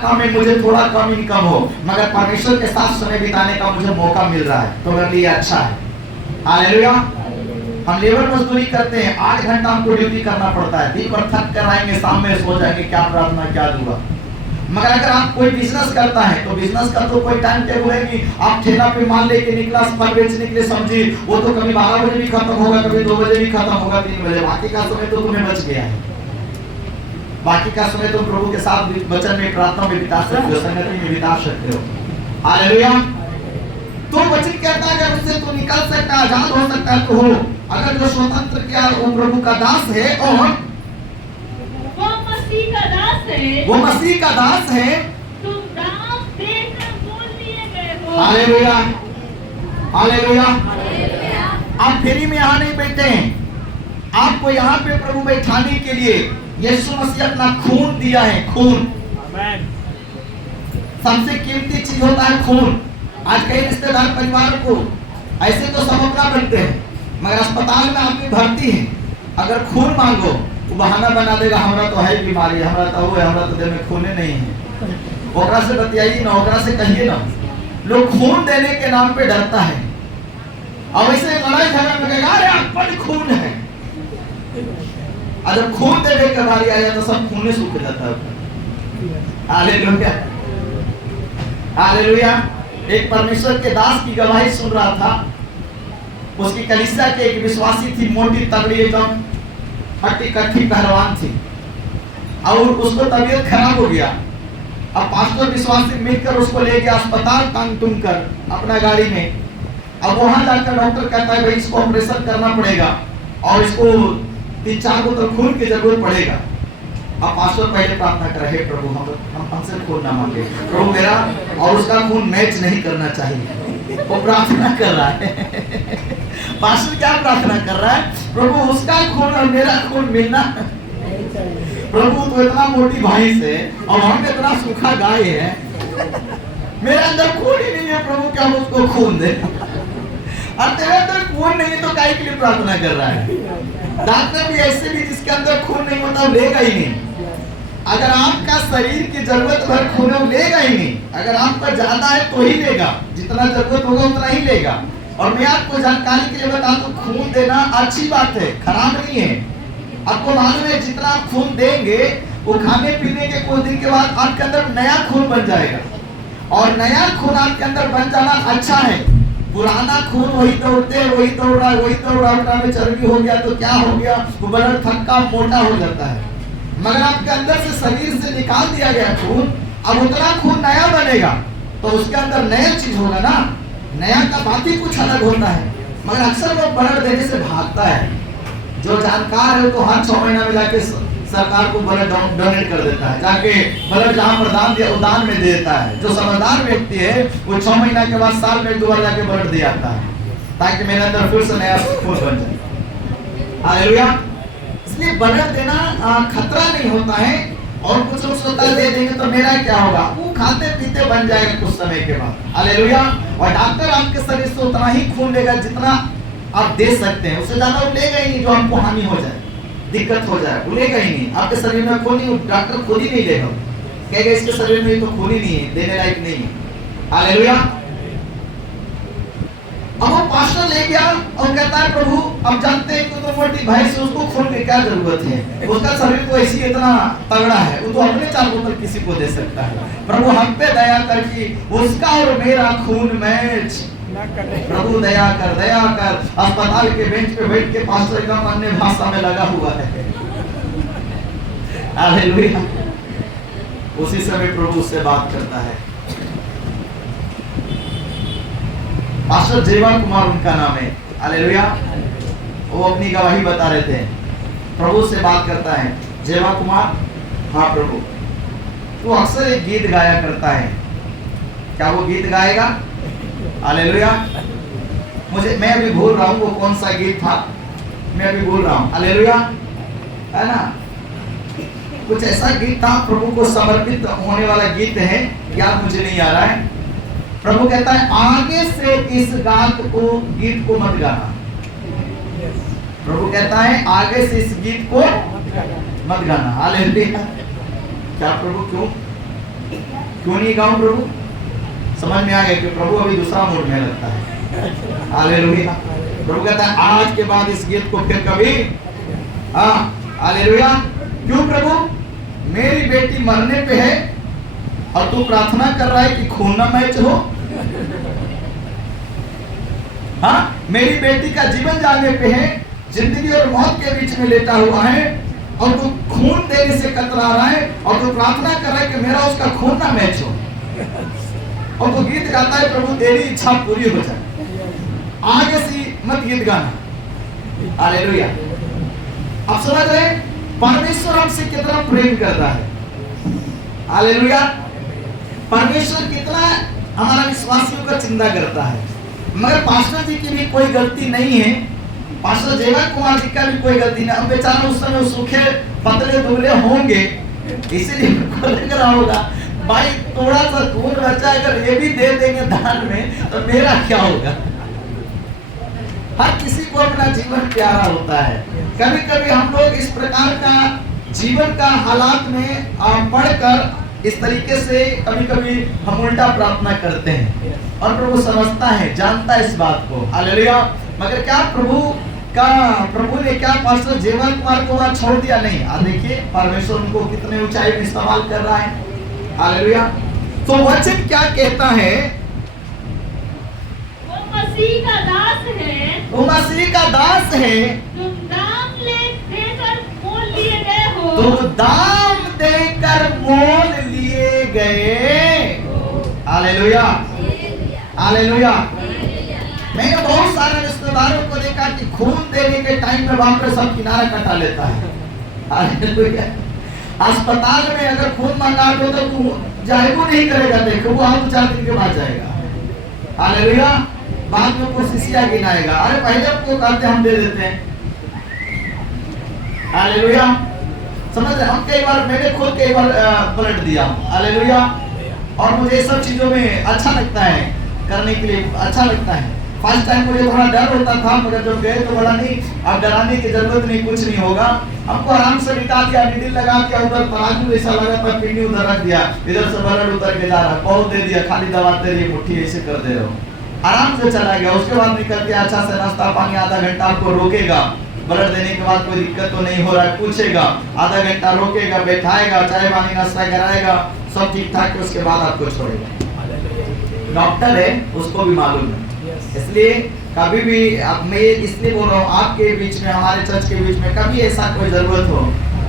काम में मुझे थोड़ा कम इनकम हो, मगर परमेश्वर के साथ समय बिताने का मुझे मौका मिल रहा है, तो मेरे लिए अच्छा है। हालेलुया। हम लेबर मजदूरी करते हैं, 8 घंटा हमको ड्यूटी करना पड़ता है, दिन भर थक कर आएंगे, शाम में सो जाएंगे, क्या प्रार्थना क्या दुआ। मगर अगर आप कोई बिजनेस करता है तो बिजनेस का तो कोई टाइम टेबल है नहीं। आप ठेला पे माल लेके निकला, फल बेचने के लिए, समझी वो तो कभी 12 बजे भी खत्म होगा, कभी 2 बजे भी खत्म होगा, 3 बजे, बाकी का समय तो तुम्हें बच गया है। बाकी का समय तुम प्रभु के साथ वचन में, प्रार्थना में बिता सकते हो, संगति में बिता सकते हो। हालेलुया। तो वचन कहता है अगर उससे तू निकल सकता है, आजाद हो सकता है तो हो। अगर जो स्वतंत्र क्या वो प्रभु का दास है और वो मसीह का दास है, वो मसीह का दास है, तुम दास देकर बोल दिए गए हो। हालेलुया। हालेलुया। आप फ्री में यहाँ नहीं बैठे हैं, आपको यहाँ पे प्रभु बैठाने के लिए यीशु मसीह अपना खून दिया है। खून सबसे कीमती चीज होता है खून। आज कई रिश्तेदार परिवार को ऐसे तो सब अपना बनते हैं, मगर अस्पताल में आदमी भर्ती है, अगर खून मांगो वो बहाना बना देगा, हमरा तो है बीमारी, हमरा तो वो है, हमरा तो देह में खूने नहीं है। ओकरा से बतियाइए ना, ओकरा से कहिए ना। लोग खून देने के नाम पे डरता है, और वैसे लड़ाई झगड़ा में कहेगा अरे अपन खून है। जब खून देने की बारी आ जाए तो सब खून सूख जाता है। हालेलुया। हालेलुया। एक परमेश्वर के दास की गवाही सुन रहा था, उसकी कलीसिया के एक विश्वासी थी, मोटी तगड़ी एकदम हट्टी कट्ठी पहलवान थी, और उसको तबीयत खराब हो गया। अब पास्टर विश्वासी मिलकर उसको ले गया अस्पताल, टांग टूंग कर अपना गाड़ी में। अब वहां जाकर डॉक्टर कहता है भाई इसको ऑपरेशन करना पड़ेगा और इसको 3-4 बोतल खून की जरूरत पड़ेगा। अब पास्टर पहले प्रार्थना कर रहे, प्रभु हम हमसे खून ना मांगे, प्रभु मेरा और उसका खून मैच नहीं करना चाहिए। वो प्रार्थना कर रहा है। पास्टर क्या प्रार्थना कर रहा है? प्रभु उसका खून और मेरा खून मिलना। प्रभु तो इतना मोटी भैंस है और हम इतना सूखा गाय है, मेरे अंदर खून ही नहीं है, प्रभु क्या हम उसको खून दे। और तेरे अंदर खून नहीं तो काय के लिए प्रार्थना कर रहा है? डॉक्टर भी ऐसे भी जिसके अंदर खून नहीं होता लेगा ही नहीं। अगर आपका शरीर की जरूरत भर खून है लेगा ही नहीं, अगर आपका ज्यादा है तो ही लेगा, जितना जरूरत होगा उतना ही लेगा। और मैं आपको जानकारी के लिए बता दूं, खून देना अच्छी बात है, खराब नहीं है। आपको मालूम है जितना आप खून देंगे वो खाने पीने के कुछ दिन के बाद आपके अंदर नया खून बन जाएगा, और नया खून आपके अंदर बन जाना अच्छा है। पुराना खून वही दौड़ते हैं, वही दौड़ रहा है, वही दौड़ रहा है, में चर्बी हो गया तो क्या हो गया, वो ब्लड थक्का मोटा हो जाता है। मगर आपके अंदर से शरीर से निकाल दिया गया खून, अब उतना खून नया बनेगा तो उसके अंदर नया चीज होगा ना, नया का बात ही कुछ अलग होता है। मगर अक्सर लोग ब्लड देने से भागता है। जो जानकार है तो हर 6 महीना में जाके सरकार को ब्लड डोनेट कर देता है, जाके ब्लड जहाँ पर दान दिया उदान में दे देता है। जो समझदार व्यक्ति है वो 6 महीना के बाद साल में 1-2 बार जाके ब्लड दे आता है, ताकि मेरे अंदर फिर से नया खून बन जाए। हालेलुया। इसलिए ब्लड देना खतरा नहीं होता है। और कुछ लोग सोचता है दे देंगे तो मेरा क्या होगा, वो खाते पीते बन जाएगा कुछ समय के बाद। हालेलुया। और डॉक्टर आपके शरीर से उतना ही खून लेगा जितना आप दे सकते हैं, उससे ज्यादा वो लेगा ही नहीं जो हमको हानि हो जाए, दिक्कत हो जाए, वो लेगा ही नहीं। आपके शरीर में खून नहीं, डॉक्टर खुद ही नहीं लेगा, कहेगा इसके शरीर में तो खून ही नहीं है, देने लायक नहीं है। हालेलुया। अब वो पास्टर ले गया और कहता है प्रभु अब जानते हैं कि तो मोटी भैंस, उसको खून की क्या जरूरत है, उसका शरीर तो ऐसी इतना तगड़ा है, वो तो अपने 4 बोतल किसी को दे सकता है। प्रभु हम पे दया कर कि उसका और मेरा खून मैच। प्रभु दया कर, दया कर। अस्पताल के बेंच पे बैठ के पास्टर एकदम अन्य भाषा में लगा हुआ है। हालेलुया। उसी समय प्रभु उससे बात करता है। पास्टर जेवा कुमार उनका नाम है। हालेलुया। वो अपनी गवाही बता रहे थे, प्रभु से बात करता है। जेवा कुमार, हाँ प्रभु, वो अक्सर एक गीत गाया करता है, क्या वो गीत गाएगा? हालेलुया। मैं अभी भूल रहा हूँ वो कौन सा गीत था, मैं अभी भूल रहा हूँ। हालेलुया, है ना? कुछ ऐसा गीत था, प्रभु को समर्पित होने वाला गीत है, याद मुझे नहीं आ रहा है। प्रभु कहता है आगे से इस गीत को मत गाना। प्रभु कहता है आगे से इस गीत को मत गाना। हालेलुया। क्या प्रभु क्यों? क्यों नहीं गाऊं प्रभु? समझ में आ गया कि प्रभु अभी दूसरा मूड में लगता है। हालेलुया। प्रभु कहता है आज के बाद इस गीत को फिर कभी, हालेलुया। क्यों प्रभु? मेरी बेटी मरने पे है और तू प्रार्थना कर रहा है कि खून ना मैच हो। हाँ, मेरी बेटी का जीवन जाने पे है, जिंदगी और मौत के बीच में लेटा हुआ है और तू खून देने से कतरा रहा है और तू प्रार्थना कर रहा है कि मेरा उसका खून ना मैच हो। और तो गीत गाता है प्रभु तेरी इच्छा पूरी हो जाए। आगे से मत गीत गाना। हालेलुया। अब समझ रहे परमेश्वर हमसे कितना प्रेम करता है। हालेलुया। परमेश्वर कितना हमारा विश्वासियों का चिंता करता है। मगर पास्टर जी की भी कोई गलती नहीं है, पास्टर जयवंत कुमार जी का भी कोई गलती नहीं। अब बेचारा उस समय सूखे पतले दुबले होंगे, इसीलिए उनको लग रहा होगा भाई थोड़ा सा खून बचा, अगर ये भी दे देंगे दान में तो मेरा क्या होगा। हर किसी को अपना जीवन प्यारा होता है। कभी कभी हम लोग इस प्रकार का जीवन का हालात में पढ़कर इस तरीके से कभी कभी हम उल्टा प्रार्थना करते हैं और प्रभु समझता है, जानता है इस बात को। हालेलुया। मगर क्या प्रभु ने क्या पास्टर जयवंत कुमार को वहां छोड़ दिया? नहीं। अब देखिए परमेश्वर उनको कितने ऊंचाई में इस्तेमाल कर रहा है। हालेलुया। तो वचन क्या कहता है? वो मसीह का दास है, वो मसीह का दास है, तुम दाम देकर मोल लिए गए हो, तुम दाम देकर मोल लिए गए। हालेलुया। हालेलुया। मैंने बहुत सारे रिश्तेदारों को देखा कि खून देने के टाइम में वहां पर सब किनारा कटा लेता है। हालेलुया। अस्पताल में अगर खून मांगा तो तू जायबू नहीं करेगा, देखो वो हम 4 दिन के बाद जाएगा। हालेलुया। बाद में कुछ शिशिया गिनाएगा, अरे पहले आपको कहते हम दे देते हैं। हालेलुया। समझ रहे? हम कई बार, मैंने खुद कई बार ब्लड दिया। हालेलुया। और मुझे सब चीजों में अच्छा लगता है, करने के लिए अच्छा लगता है। फर्स्ट टाइम मुझे थोड़ा डर होता था, मगर जब गए तो बड़ा नहीं, अब डराने की जरूरत नहीं, कुछ नहीं होगा। हमको आराम से लिटा दिया, नीडल लगा दिया, उधर तराजू जैसा लगा था, किडनी उधर रख दिया, इधर से ब्लड उतर के जा रहा, बहुत दे दिया, खाली दबाते रहिए, मुट्ठी ऐसे कर दे रहे हो, आराम से चला गया। उसके बाद निकल के अच्छा से नाश्ता पानी, आधा घंटा आपको रोकेगा, ब्लड देने के बाद कोई दिक्कत तो नहीं हो रहा है, पूछेगा, आधा घंटा रोकेगा, बैठाएगा, चाय पानी नाश्ता कराएगा, सब ठीक ठाक, उसके बाद आपको छोड़ेगा। डॉक्टर है, उसको भी मालूम है। इसलिए कभी भी मैं इसलिए बोल रहा हूँ, आपके बीच में, हमारे चर्च के बीच में कभी ऐसा कोई जरूरत हो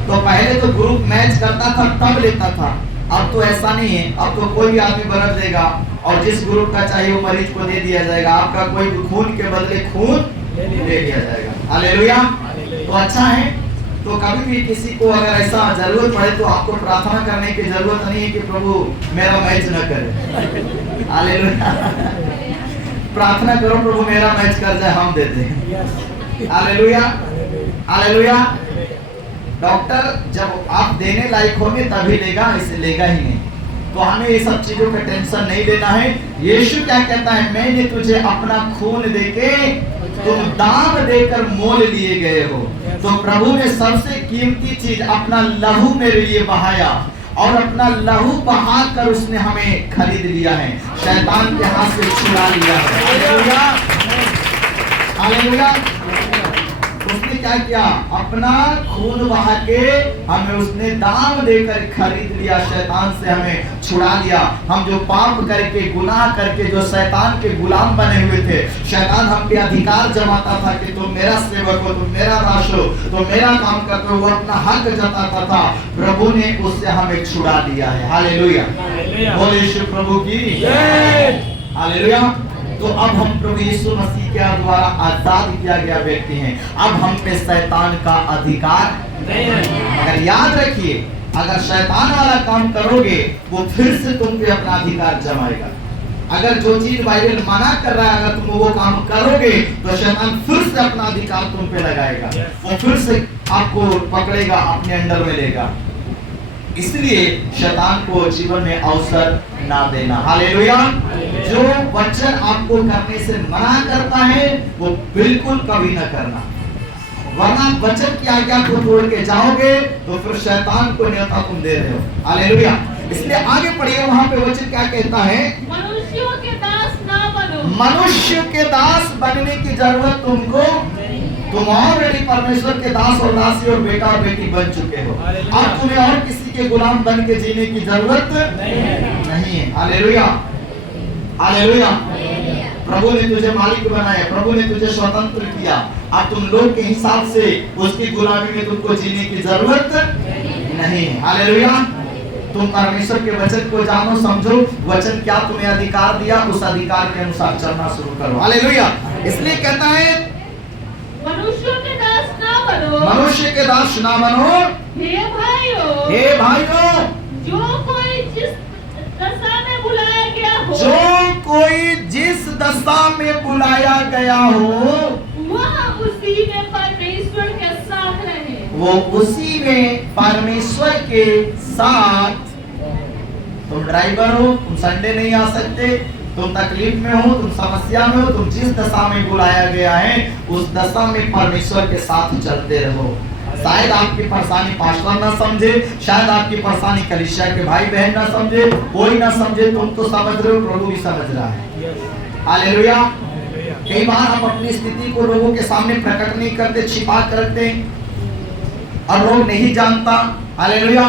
तो पहले तो ग्रुप मैच करता था तब लेता था, अब तो ऐसा नहीं है। अब तो कोई भी आदमी ब्लड देगा और जिस ग्रुप का चाहिए वो मरीज को दे दिया जाएगा। आपका कोई खून के बदले खून ले लिया जाएगा। हालेलुया। तो अच्छा है। तो कभी भी किसी को अगर ऐसा जरूरत पड़े तो आपको प्रार्थना करने की जरूरत नहीं है कि प्रभु मेरा मैच न करे। हालेलुया। प्रार्थना करो प्रभु मेरा मैच कर जाए, हम देते हैं। हालेलुया। हालेलुया। डॉक्टर जब आप देने लायक होंगे तभी लेगा, इसे लेगा ही नहीं। तो हमें ये सब चीजों का टेंशन नहीं लेना है। यीशु क्या कहता है? मैंने तुझे अपना खून देके, तुम दाम देकर मोल लिए गए हो। तो प्रभु ने सबसे कीमती चीज अपना लहू मेरे लिए बहाया और अपना लहू बहाकर उसने हमें खरीद लिया है, शैतान के हाथ से छुड़ा लिया है। हालेलुया। हालेलुया। उसने क्या किया? अपना खून बहा के हमें उसने दाम देकर खरीद लिया, शैतान से हमें छुड़ा लिया। हम जो पाप करके, गुनाह करके जो शैतान के गुलाम बने हुए थे, शैतान हम पे अधिकार जमाता था कि तुम मेरा सेवक हो, तुम मेरा दास हो, तुम मेरा काम करते हो, वो अपना हक जताता था। प्रभु ने उससे हमें छुड़ा लिया है। हालेलुया। बोले यीशु प्रभु की जय। हालेलुया। तो अब हम प्रभु यीशु मसीह के द्वारा आजाद किया गया व्यक्ति हैं। अब हम पे शैतान का अधिकार नहीं है। अगर याद रखिए, अगर शैतान वाला काम करोगे वो फिर से तुम पे अपना अधिकार जमाएगा। अगर जो चीज बाइबल मना कर रहा है, अगर तुम वो काम करोगे तो शैतान फिर से अपना अधिकार तुम पे लगाएगा, वो फिर से आपको पकड़ेगा, अपने अंडर में लेगा। इसलिए शैतान को जीवन में अवसर ना देना। हालेलुया। जो वचन आपको करने से मना करता है वो बिल्कुल कभी न करना, वरना वचन की आज्ञा को तोड़ के जाओगे तो फिर शैतान को न्योता तुम दे रहे हो। हालेलुया। इसलिए आगे पढ़िए, वहां पे वचन क्या कहता है? मनुष्यों के दास ना बनो। मनुष्य के दास बनने की जरूरत तुमको, तुम ऑलरेडी परमेश्वर के दास और दासी और बेटा और बेटी बन चुके हो। अब तुम्हें और किसी के गुलाम बन के जीने की जरूरत नहीं है। Hallelujah, hallelujah. प्रभु ने तुझे मालिक बनाया, प्रभु ने तुझे स्वतंत्र किया। अब तुम लोग के हिसाब से उसकी गुलामी में तुमको जीने की जरूरत नहीं है। हालेलुया। तुम परमेश्वर के वचन को जानो, समझो, वचन क्या तुम्हें अधिकार दिया, उस अधिकार के अनुसार चलना शुरू करो। हालेलुया। इसलिए कहता है मनुष्यों के दास ना बनो। मनुष्य के दास ना बनो। हे भाइयों, हे भाइयों, जो कोई जिस दशा में बुलाया गया हो, जो कोई जिस दशा में बुलाया गया हो, वह उसी में परमेश्वर के साथ रहे। वो उसी में परमेश्वर के साथ। तुम ड्राइवर हो, तुम संडे नहीं आ सकते, तुम तकलीफ में हो, तुम समस्या में हो, तुम जिस दशा में बुलाया गया है उस दशा में परमेश्वर के साथ चलते रहो। शायद आपकी परेशानी पास्टर ना समझे, शायद आपकी परेशानी कलीसिया के भाई बहन ना समझे, कोई ना समझे, तुम तो समझ रहे हो, प्रभु भी समझ रहा है। हालेलुया। कई बार हम अपनी स्थिति को लोगों के सामने प्रकट नहीं करते, छिपा करते और लोग नहीं जानता। हालेलुया।